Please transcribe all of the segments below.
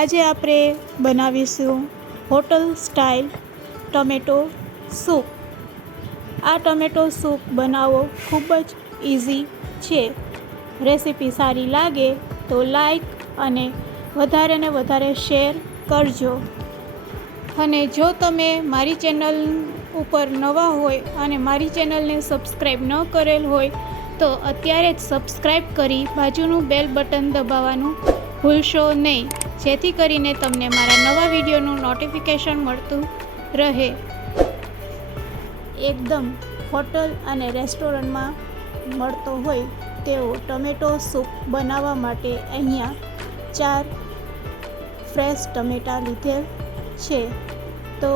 આજે આપણે બનાવીશું હોટલ સ્ટાઇલ ટમેટો સૂપ. આ ટમેટો સૂપ બનાવવો ખૂબ જ ઇઝી છે. રેસીપી સારી લાગે તો લાઈક અને વધારે ને વધારે શેર કરજો. અને જો તમે મારી ચેનલ ઉપર નવા હોય અને મારી ચેનલને સબસ્ક્રાઈબ ન કરેલ હોય તો અત્યારે જ સબસ્ક્રાઈબ કરી બાજુનું બેલ બટન દબાવવાનું ભૂલશો નહીં. જેથી કરીને તમને મારા નવા વિડીયોનું નોટિફિકેશન મળતું રહે. એકદમ હોટલ અને રેસ્ટોરન્ટમાં મળતો હોય તેવો ટમેટો સૂપ બનાવવા માટે અહીંયા ચાર ફ્રેશ ટમેટાં લીધેલ છે. તો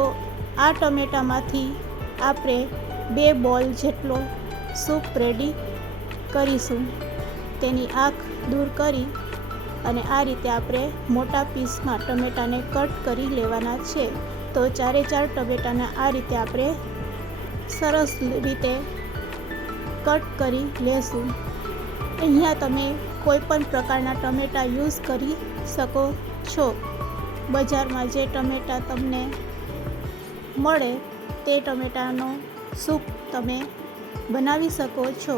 આ ટમેટામાંથી આપણે બે બોલ જેટલો સૂપ રેડી કરીશું. તેની આંખ દૂર કરી અને આ રીતે આપણે મોટા પીસમાં ટમેટાને કટ કરી લેવાના છે. તો ચારે ચાર ટમેટાને આ રીતે આપણે સરસ રીતે કટ કરી લેશું. અહીંયા તમે કોઈપણ પ્રકારના ટમેટાં યુઝ કરી શકો છો. બજારમાં જે ટમેટાં તમને મળે તે ટમેટાનો સૂપ તમે બનાવી શકો છો.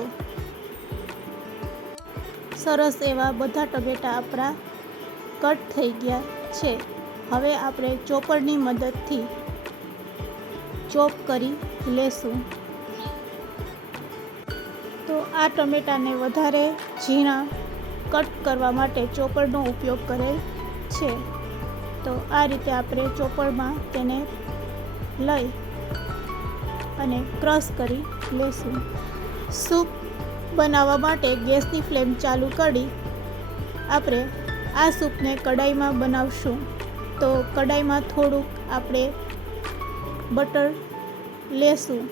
સરસ એવા બધા ટમેટાં આપણા કટ થઈ ગયા છે. હવે આપણે ચોપરની મદદથી ચોપ કરી લેશું. તો આ ટમેટાને વધારે ઝીણા કટ કરવા માટે ચોપરનો ઉપયોગ કરેલ છે. તો આ રીતે આપણે ચોપરમાં તેને લઈ અને ક્રશ કરી લેશું. સૂપ બનાવવા માટે ગેસની ફ્લેમ ચાલુ કરી આપણે આ સૂપને કડાઈમાં બનાવશું. તો કડાઈમાં થોડુંક આપણે બટર લેશું.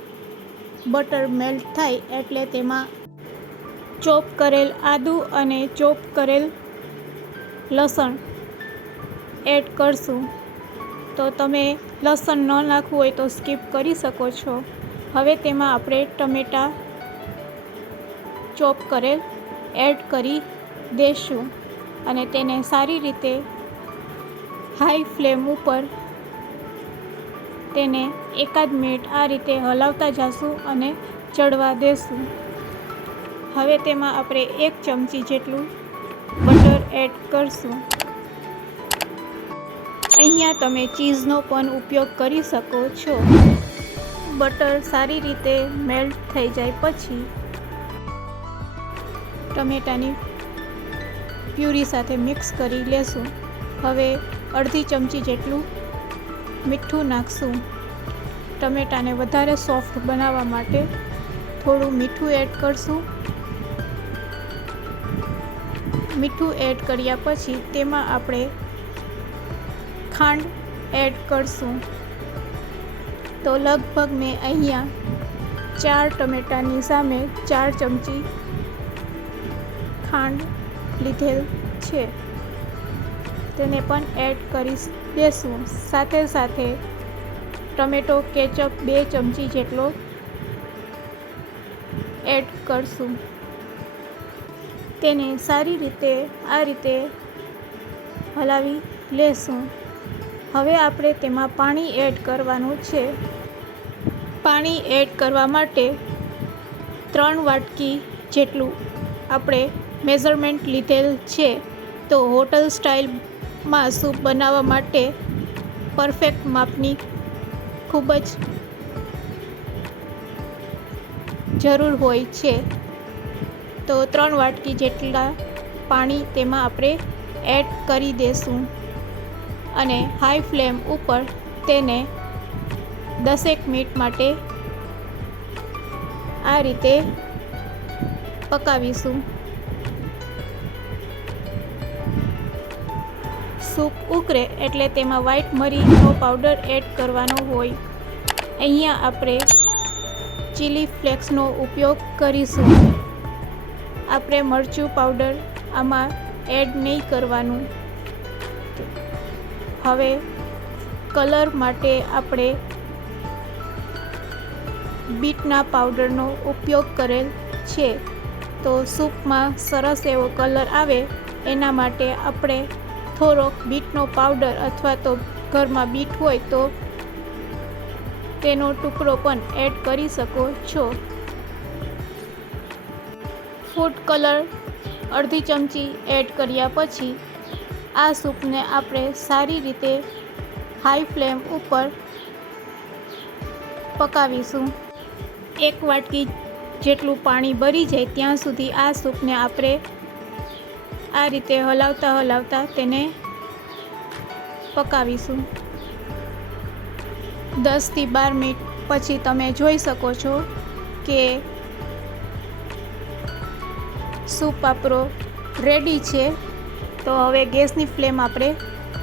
બટર મેલ્ટ થાય એટલે તેમાં ચોપ કરેલ આદું અને ચોપ કરેલ લસણ એડ કરશું. તો તમે લસણ ન નાખવું હોય તો સ્કીપ કરી શકો છો. હવે તેમાં આપણે ટમેટાં ચોપ કરેલ એડ કરી દેશું અને તેને સારી રીતે હાઈ ફ્લેમ ઉપર તેને એકાદ મિનિટ આ રીતે હલાવતા જશું અને ચડવા દેશું. હવે તેમાં આપણે એક ચમચી જેટલું બટર એડ કરશું. અહીંયા તમે ચીઝનો પણ ઉપયોગ કરી શકો છો. બટર સારી રીતે મેલ્ટ થઈ જાય પછી ટમેટાની પ્યુરી સાથે મિક્સ કરી લેશું. હવે અડધી ચમચી જેટલું મીઠું નાખશું. ટમેટાને વધારે સોફ્ટ બનાવવા માટે થોડું મીઠું એડ કરશું. મીઠું એડ કર્યા પછી તેમાં આપણે ખાંડ એડ કરશું. તો લગભગ મેં અહીંયા ચાર ટમેટાની સામે ચાર ચમચી ખાંડ લીધેલ છે. તેને પણ એડ કરી દેશું. સાથે સાથે ટમેટો, કેચઅપ બે ચમચી જેટલો એડ કરશું. તેને સારી રીતે, આ રીતે હલાવી લેશું. હવે આપણે તેમાં પાણી એડ કરવાનું છે. પાણી એડ કરવા માટે ત્રણ વાટકી જેટલું આપણે મેઝરમેન્ટ લીધેલ છે, તો હોટલ સ્ટાઇલમાં સૂપ બનાવવા માટે પરફેક્ટ માપની ખૂબ જ જરૂર હોય છે. તો ત્રણ વાટકી જેટલા પાણી તેમાં આપણે એડ કરી દેશું અને હાઈ ફ્લેમ ઉપર તેને દસેક મિનિટ માટે આ રીતે પકાવીશું. સૂપ ઉકરે એટલે તેમાં વ્હાઈટ મરીનો પાવડર એડ કરવાનો હોય. અહીંયા આપણે ચીલી ફ્લેક્સનો ઉપયોગ કરીશું. આપણે મરચું પાવડર આમાં એડ નહીં કરવાનું. હવે કલર માટે આપણે બીટના પાવડરનો ઉપયોગ કરેલ છે. તો સૂપમાં સરસ એવો કલર આવે, એના માટે આપણે થોડોક બીટનો પાવડર અથવા તો ઘરમાં બીટ હોય તો તેનો ટુકડો પણ એડ કરી શકો છો. ફૂડ કલર અડધી ચમચી એડ કર્યા પછી આ સૂપને આપણે સારી રીતે હાઈ ફ્લેમ ઉપર પકાવીશું. એક વાટકી જેટલું પાણી ભરી જાય ત્યાં સુધી આ સૂપને આપણે આ રીતે હલાવતા હલાવતા તેને પકાવીશું. દસથી બાર મિનિટ પછી તમે જોઈ શકો છો કે સૂપ આપણો રેડી છે. તો હવે ગેસની ફ્લેમ આપણે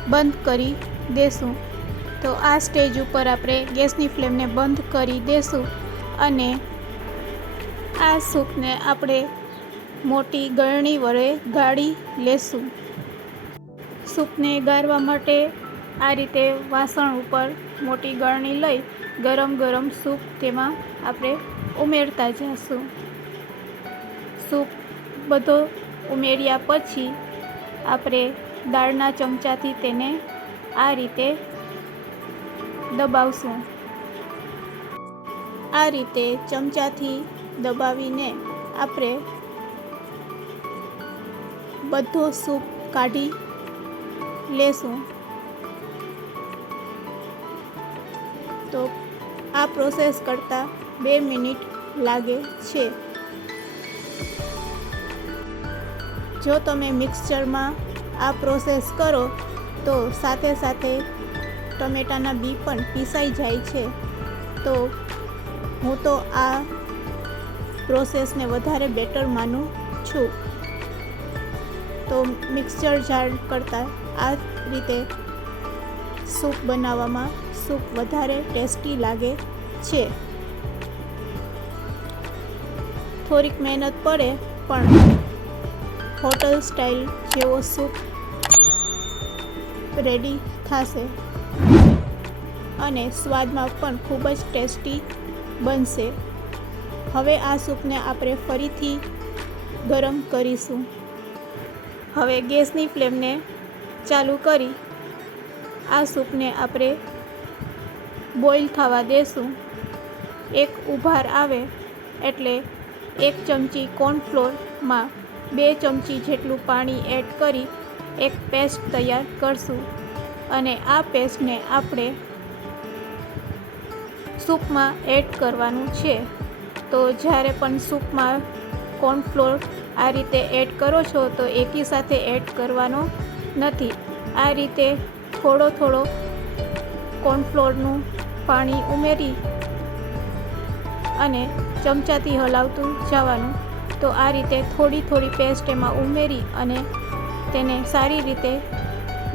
બંધ કરી દેશું. તો આ સ્ટેજ ઉપર આપણે ગેસની ફ્લેમને બંધ કરી દેશું અને આ સૂપને આપણે મોટી ગળણી વડે ગાળી લેશું. સૂપને ગાળવા માટે આ રીતે વાસણ ઉપર મોટી ગળણી લઈ ગરમ ગરમ સૂપ તેમાં આપણે ઉમેરતા જઈશું સૂપ બધો ઉમેર્યા પછી આપણે દાળના ચમચાથી તેને આ રીતે દબાવશું. આ રીતે ચમચાથી દબાવીને આપણે બધો સૂપ કાઢી લેશું. તો આ પ્રોસેસ કરતાં બે મિનિટ લાગે છે. જો તમે મિક્સચરમાં આ પ્રોસેસ કરો, તો સાથે સાથે ટમેટાના બી પણ પીસાઈ જાય છે. તો હું તો આ પ્રોસેસને વધારે બેટર માનું છું. તો મિક્સચર જાર કરતાં આ રીતે સૂપ બનાવવામાં સૂપ વધારે ટેસ્ટી લાગે છે. થોડીક મહેનત પડે પણ હોટલ સ્ટાઇલ જેવો સૂપ રેડી થશે અને સ્વાદમાં પણ ખૂબ જ ટેસ્ટી બનશે. હવે આ સૂપને આપણે ફરીથી ગરમ કરીશું. હવે ગેસની ફ્લેમને ચાલુ કરી આ સૂપને આપણે બોઇલ થવા દેશું. એક ઉભાર આવે એટલે એક ચમચી કોર્નફ્લોરમાં બે ચમચી જેટલું પાણી એડ કરી એક પેસ્ટ તૈયાર કરશું અને આ પેસ્ટને આપણે સૂપમાં એડ કરવાનું છે. તો જ્યારે પણ સૂપમાં કોર્નફ્લોર આ રીતે એડ કરો છો તો એકી સાથે એડ કરવાનો નથી. આ રીતે થોડો થોડો કોર્નફ્લોરનું પાણી ઉમેરી અને ચમચાથી હલાવતું જવાનું. તો આ રીતે થોડી થોડી પેસ્ટ એમાં ઉમેરી અને તેને સારી રીતે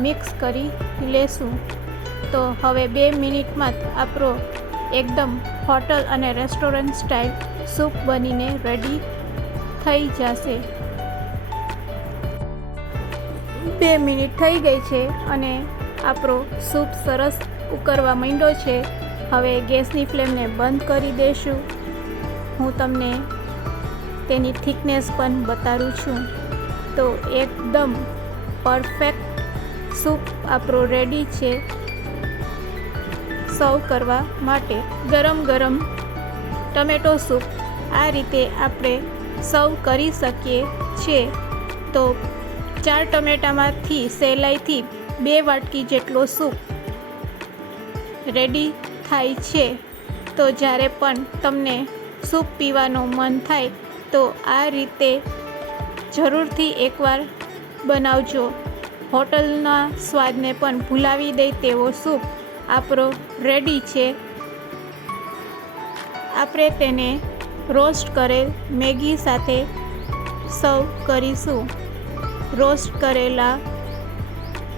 મિક્સ કરી લેશું. તો હવે બે મિનિટમાં આપણો એકદમ હોટલ અને રેસ્ટોરન્ટ સ્ટાઇલ સૂપ બનીને રેડી થઈ જશે. બે મિનિટ થઈ ગઈ છે અને આપણો સૂપ સરસ ઉકળવા માંડ્યો છે. હવે ગેસની ફ્લેમને બંધ કરી દઈશું હું તમને તેની થિકનેસ પણ બતાવું છું. તો એકદમ પરફેક્ટ સૂપ આપણો રેડી છે. સર્વ કરવા માટે ગરમ ગરમ ટમેટો સૂપ આ રીતે આપણે સર્વ કરી શકીએ છીએ. તો ચાર ટમેટામાંથી સહેલાઈથી બે વાટકી જેટલો સૂપ રેડી થાય છે. તો જ્યારે પણ તમને સૂપ પીવાનું મન થાય, તો આ રીતે જરૂરથી એકવાર બનાવજો. હોટલના સ્વાદને પણ ભૂલાવી દે તેવો સૂપ આપણો રેડી છે. આપણે તેને રોસ્ટ કરેલ મેગી સાથે સર્વ કરીશું. રોસ્ટ કરેલા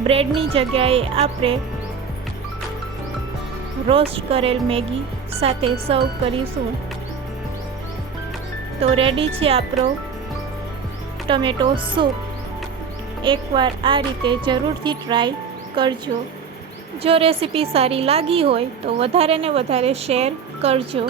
બ્રેડની જગ્યાએ આપણે રોસ્ટ કરેલ મેગી સાથે સર્વ કરીશું. તો રેડી છે આપણો ટમેટો સૂપ. એકવાર આ રીતે જરૂરથી ટ્રાય કરજો. જો રેસીપી સારી લાગી હોય તો વધારે ને વધારે શેર કરજો.